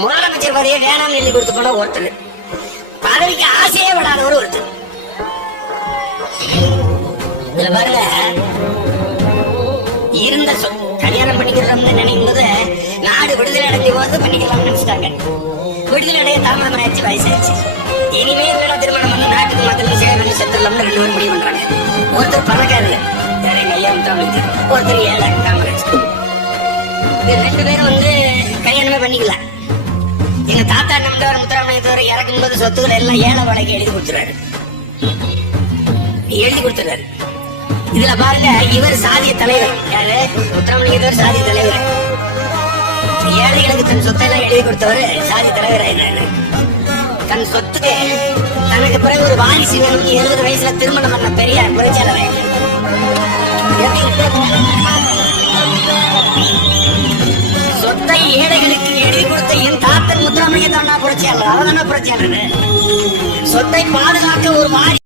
முதலமைச்சர் பதவியை வேணாம்னு எழுதி கொடுத்து போன ஒருத்தர், பதவிக்கு ஆசையே விடாதவர் ஒருத்தர். இதுல பாருங்க, இருந்த கல்யாணம் பண்ணிக்கிறோம்னு நினைக்கும் போது நாடு விடுதலை அடைஞ்ச போது பண்ணிக்கலாம்னு நினைச்சிட்டாங்க. விடுதலை அடைய தாமதம் ஆயிடுச்சு, வயசாயிடுச்சு. இனிமே வேலை திருமணம் வந்து நாட்டுக்கு மக்களுக்கு சேவை பண்ணி செத்துடலாம்னு 2 பேரும் முடிவு பண்றாங்க. ஒருத்தர் பணக்காரரு, ஒருத்தர் ஏழை காமராஜ். 2 பேரும் வந்து கல்யாணமே பண்ணிக்கல. எங்க தாத்தா நம்பர் முத்துராமலிங்கத்தவர் இறக்கும் போது சொத்துக்களை எல்லாம் ஏழை வாடகை எழுதி கொடுத்துறாரு. இதுல பாருங்க, இவர் சாதிய தலைவர். யாரு? முத்துராமலிங்கத்தவர் சாதிய தலைவர். ஏழைகளுக்கு தன் சொத்தை எல்லாம் எழுதி கொடுத்தவர் சாதி தலைவர் ஆயிடுறாரு. தன் சொத்துக்கு தனக்கு பிறகு ஒரு வாரிசு வேணும். 70 வயசுல திருமணம் பண்ண பெரியார் புரட்சியாளர் ஆயிடுறாரு. சொத்தை ஏழைகளுக்கு எழுதி கொடுத்த என் தாத்தன் முத்துராமலிங்கத்தவர் புரட்சியாளர். அவதான புரட்சியாளர். சொத்தை பாதுகாக்க ஒரு வாரி